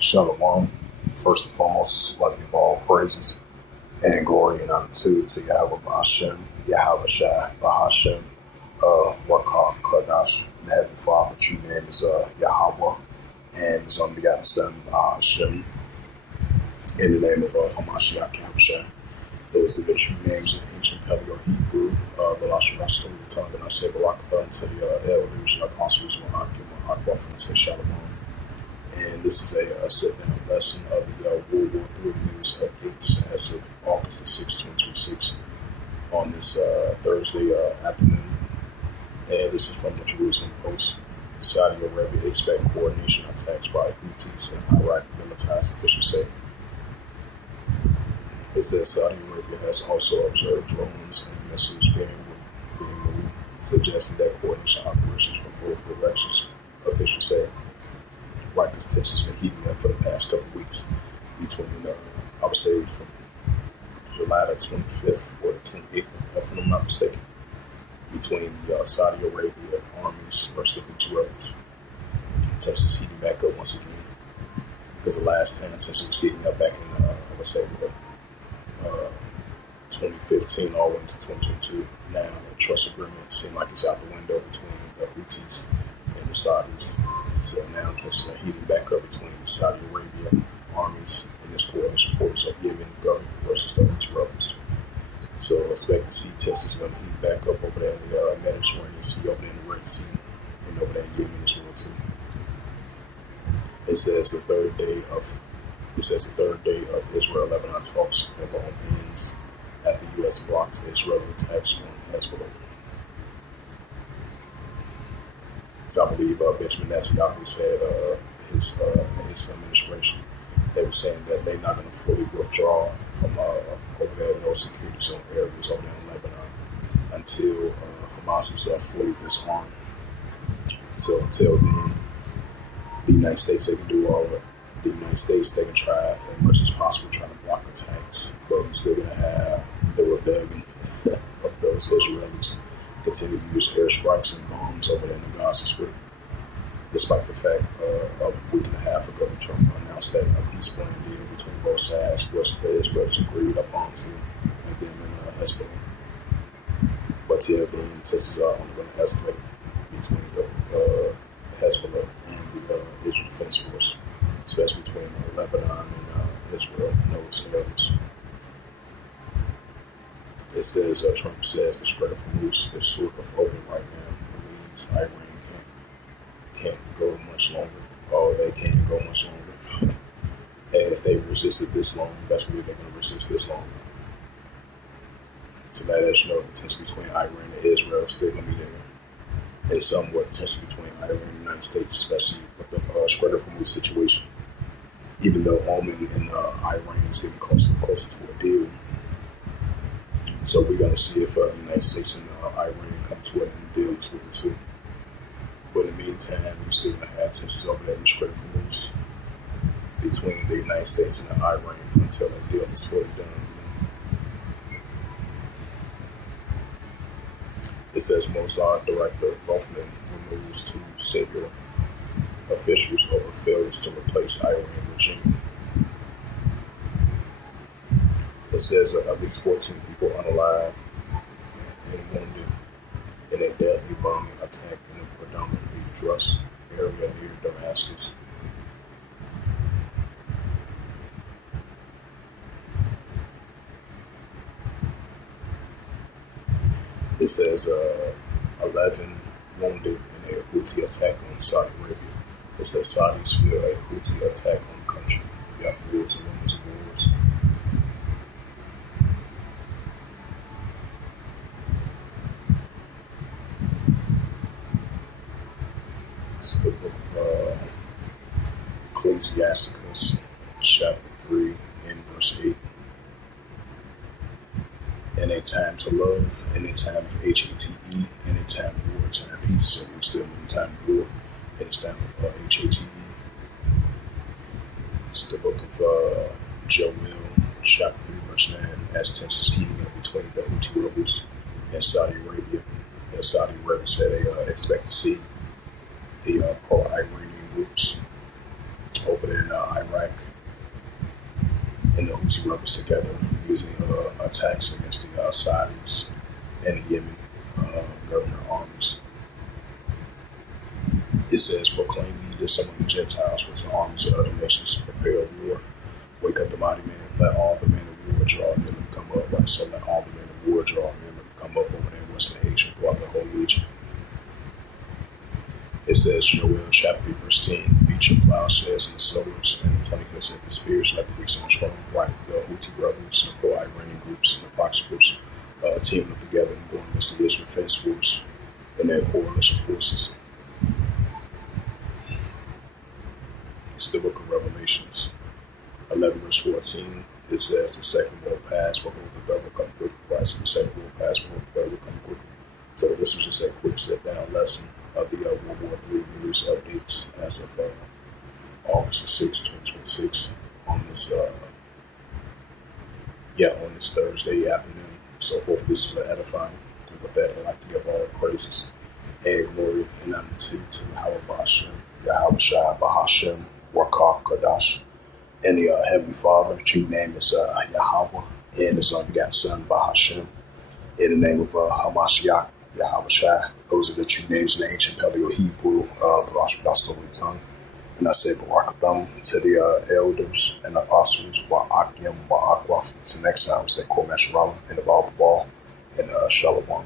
Shalom. First and foremost, I'd like to give all praises and glory and honor to Yahweh Bahashem, Yahweh Shai, Bahashem, Wakar, Kodash, and the Heavenly Father. The true name is Yahweh, and His only begotten Son, Bahashem, in the name of Hamashiach, Yahushua. Those are the true names in ancient Paleo Hebrew, the last story of the tongue, and I say Barakatah to the elders, apostles, Monarchy, Akbar, and say Shalom. And this is a sit-down lesson of the World War III news updates as of August the 6th, 2026, on this Thursday afternoon. And this is from the Jerusalem Post. Saudi Arabia expect coordination attacks by Houthis and Iraq militarized officials say. It says Saudi Arabia has also observed drones and missiles being moved, suggesting that coordination operations from both directions, officials say. Like this tension's been heating up for the past couple of weeks between, I would say, from July the 25th or the 28th, if I'm not mistaken, between the Saudi Arabia armies versus the Houthi rebels. Tension's heating back up once again because the last time tension was heating up back in, I would say, 2015 all the way into 2022. Now, the trust agreement seems like it's out the window between the Houthis and the Saudis. So now tensions are heating back up between the Saudi Arabia armies and this coalition force of Yemen government versus the Houthi rebels. So expect to see tensions going to heat back up over there in the Mediterranean Sea, over there in the Red Sea, and over there in Yemen as well too. It says the third day of Israel-Lebanon talks have all ends at the U.S. blocks Israeli attacks on Hezbollah. I believe Benjamin Netanyahu said in his administration, they were saying that they're not going to fully withdraw from over there in those security zone areas over there in Lebanon until Hamas is fully disarmed. So until then, the United States, they can do all of it. The United States, they can try as much as possible trying to block attacks, but you're still going to have the rebellion of those Israelis continue to use airstrikes and bombs over there in the Gaza Strip, despite the fact a week and a half ago Trump announced that a peace plan deal between both sides, which the Israelis agreed upon to, and them and Hezbollah. But till then, tensions are only going to escalate between the Hezbollah and the Israel Defense Force, especially between Lebanon and Israel and those areas. It says Trump says the Strait of Hormuz is sort of open right now. It means Iran can't go much longer. Oh, they can't go much longer. And if they resisted this long, that's what they're going to resist this long. So that as you know, the tension between Iran and Israel is still going to be there. And somewhat tension between Iran and the United States, especially with the Strait of Hormuz situation. Even though Oman and Iran is getting closer and closer to a deal. So we're going to see if the United States and Iran come to a deal as well too. But in the meantime, we're still going to have tensions over there in the Strait of Hormuz between the United States and Iran until that deal is fully done. It says Mossad Director Hoffman removes two senior officials over failures to replace Iran regime. It says at least 14 people unalive and wounded in a deadly bombing attack in a predominantly Druze area near Damascus. It says 11 wounded in a Houthi attack on Saudi Arabia. It says Saudis fear a Houthi attack on the country. We got wars and rumors of wars. It's the book of Ecclesiasticus, chapter 3, and verse 8. In a time to love, in a time of HATE, in a time of war, time of peace. So we're still in a time of war, and it's time of HATE. It's the book of Joel, chapter 3, verse 9, as tensions heating up between the Houthi rebels and Saudi Arabia. And Saudi Arabia said they expect to see the pro-Iranian groups over there in Iraq Iraq and the Houthi rebels together using attacks against the Saudis and the Yemen government armies. It says, proclaim ye this among the Gentiles with the armies of other nations, prepare a war, wake up the mighty man, let all the men of war draw near them come up. Right? So let all the men of war draw near them come up over there in Western Asia throughout the whole region. It says, Joel chapter 3, verse 10, beat your plowshares and the sowers and the planters at the spears, let the Greeks on the strong. Right, the Houthi rebels, the pro-Iranian groups, and the proxy groups teaming up together and going against the Israel defense force and their coalition forces. It's the book of Revelations, 11 verse 14. It says, the second will pass, but the third will come quickly. Right, so the second will pass, but the third will come quickly. So this was just a quick sit-down lesson of the World War III news updates as of August 6, 2026 on this on this Thursday afternoon. So hopefully this was edifying. And with that, I'd like to give all praises and glory and honor to Yahweh Bahashem, Yahweh Shai Bahashem, Wakar Kadash, and the Heavenly Father. True name is Yahweh, and His unbegotten Son Bahashem. In the name of Hamashiach, Yahweh Shai. Those are the true names in the ancient Paleo-Hebrew, the Rosh tongue. And I say Barakatham to the elders and apostles, Ba'akim, Ba'akwaf. Until next time, I say Komesh Rala in the Bible Ball and Shalom.